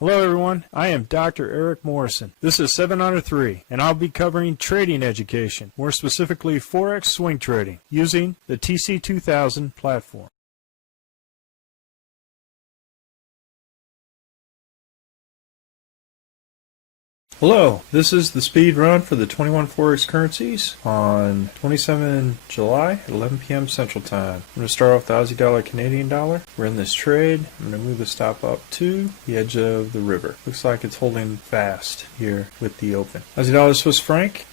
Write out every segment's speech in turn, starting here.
Hello everyone, I am Dr. Eric Morrison. This is 7 Under 3, and I'll be covering trading education, more specifically Forex swing trading, using the TC2000 platform. Hello, this is the speed run for the 21 Forex currencies on 27 July at 11 p.m. Central Time. I'm going to start off the Aussie dollar, Canadian dollar. We're in this trade. I'm going to move the stop up to the edge of the river. Looks like it's holding fast here with the open. Aussie dollar, Swiss franc.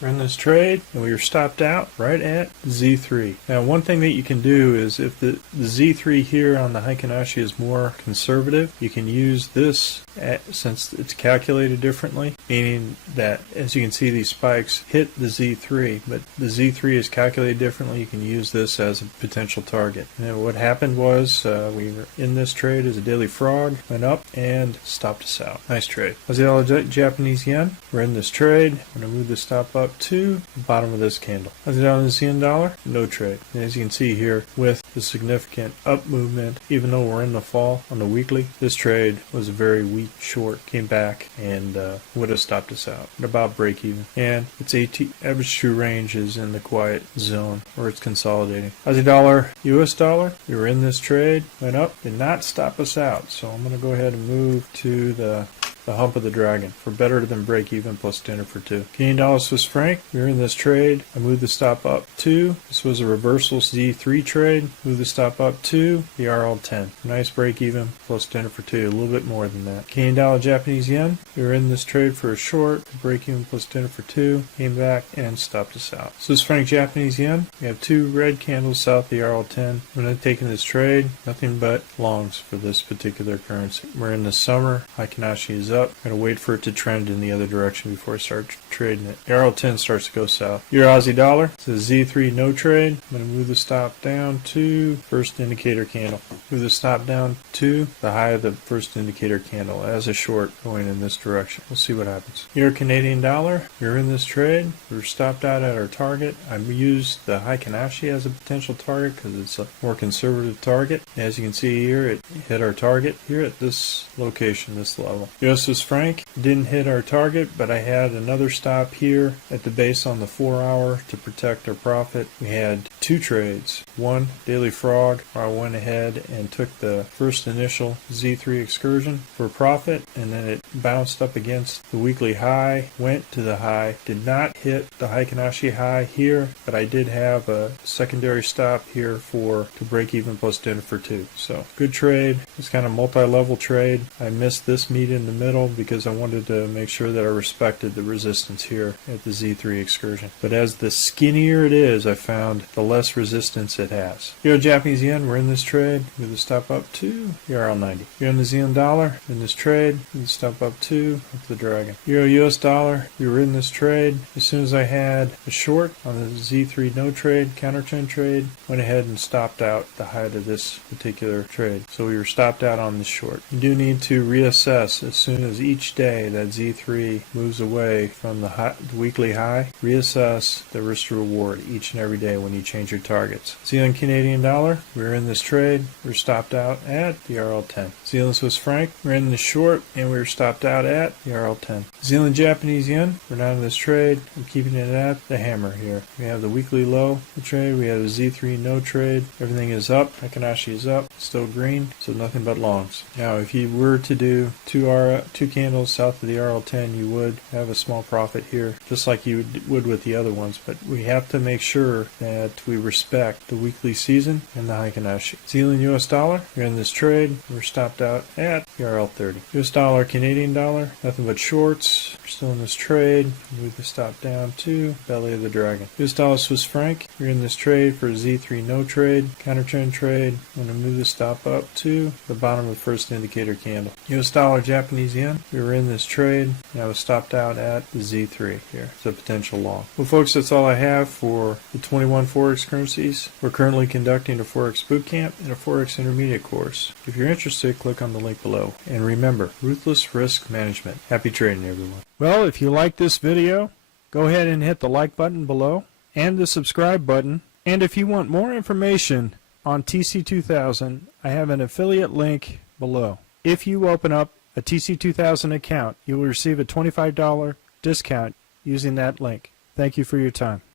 We're in this trade, and we were stopped out right at Z3. Now, one thing that you can do is if the Z3 here on the Heikinashi is more conservative, you can use this since it's calculated differently, meaning that, as you can see, these spikes hit the Z3, but the Z3 is calculated differently. You can use this as a potential target. And what happened was we were in this trade as a daily frog, went up, and stopped us out. Nice trade. Aussie dollar, Japanese yen. We're in this trade. I'm going to move the stop up to the bottom of this candle. Aussie dollar, New Zealand dollar, no trade. And as you can see here, with the significant up movement, even though we're in the fall on the weekly, this trade was a very weak short, came back and would have stopped us out at about break even. And its average true range is in the quiet zone where it's consolidating. Aussie dollar, US dollar, we were in this trade, went up, did not stop us out. So I'm going to go ahead and move to the hump of the dragon for better than break even plus standard for 2. Canadian dollar, Swiss franc, we were in this trade. I moved the stop up to, this was a reversal Z3 trade, moved the stop up to the RL10. Nice break even plus standard for 2, a little bit more than that. Canadian dollar, Japanese yen, we were in this trade for a short, break even plus standard for 2, came back and stopped us out. Swiss franc, Japanese yen, we have 2 red candles south of the RL10. I'm not taking this trade, nothing but longs for this particular currency. We're in the summer, Heikinashi is up. I'm going to wait for it to trend in the other direction before I start trading it. RL10 starts to go south. Euro Aussie dollar, it's a Z3 no trade. I'm going to move the stop down to first indicator candle. Move the stop down to the high of the first indicator candle as a short going in this direction. We'll see what happens. Euro Canadian dollar, we're in this trade. We were stopped out at our target. I used the Heikinashi as a potential target because it's a more conservative target. As you can see here, it hit our target here at this location, this level. US Swiss franc didn't hit our target, but I had another stop here at the base on the 4-hour to protect our profit. We had 2 trades. One, daily frog, where I went ahead and took the first initial Z3 excursion for profit, and then it bounced up against the weekly high, went to the high, did not hit the Heikinashi high here, but I did have a secondary stop here to break even plus dinner for 2. So good trade. It's kind of multi-level trade. I missed this meet in the middle because I wanted to make sure that I respected the resistance here at the Z3 excursion. But as the skinnier it is, I found the less resistance it has. Euro Japanese yen, we're in this trade. Move the stop up to the RL90. Euro New Zealand dollar, in this trade. Move the stop up to the dragon. Euro US dollar, we were in this trade. As soon as I had a short on the Z3 no trade, counter trend trade, went ahead and stopped out the height of this particular trade. So we were stopped out on this short. You do need to reassess as soon as each day that Z3 moves away from the weekly high. Reassess the risk to reward each and every day when you change your targets. Zealand Canadian dollar, we're in this trade. We're stopped out at the RL10. Zealand Swiss franc, we're in the short and we're stopped out at the RL10. Zealand Japanese yen, we're not in this trade. I'm keeping it at the hammer here. We have the weekly low trade. We have a Z3 no trade. Everything is up. Heikinashi is up. Still green. So nothing but longs. Now if you were to do 2 candles south of the RL10, you would have a small profit here, just like you would with the other ones. But we have to make sure that we respect the weekly season and the Heikinashi. Zealand US dollar, we're in this trade. We're stopped out at the RL30. US dollar, Canadian dollar, nothing but shorts. We're still in this trade. Move the stop down to belly of the dragon. US dollar, Swiss franc, we're in this trade for a Z3 no trade, counter trend trade. I'm going to move the stop up to the bottom of the first indicator candle. US dollar, Japanese yen, we were in this trade, and I was stopped out at the Z3 here. It's a potential long. Well, folks, that's all I have for the 21 Forex currencies. We're currently conducting a Forex bootcamp and a Forex intermediate course. If you're interested, click on the link below. And remember, ruthless risk management. Happy trading, everyone. Well, if you like this video, go ahead and hit the like button below and the subscribe button. And if you want more information on TC2000, I have an affiliate link below. If you open up a TC2000 account, you will receive a $25 discount using that link. Thank you for your time.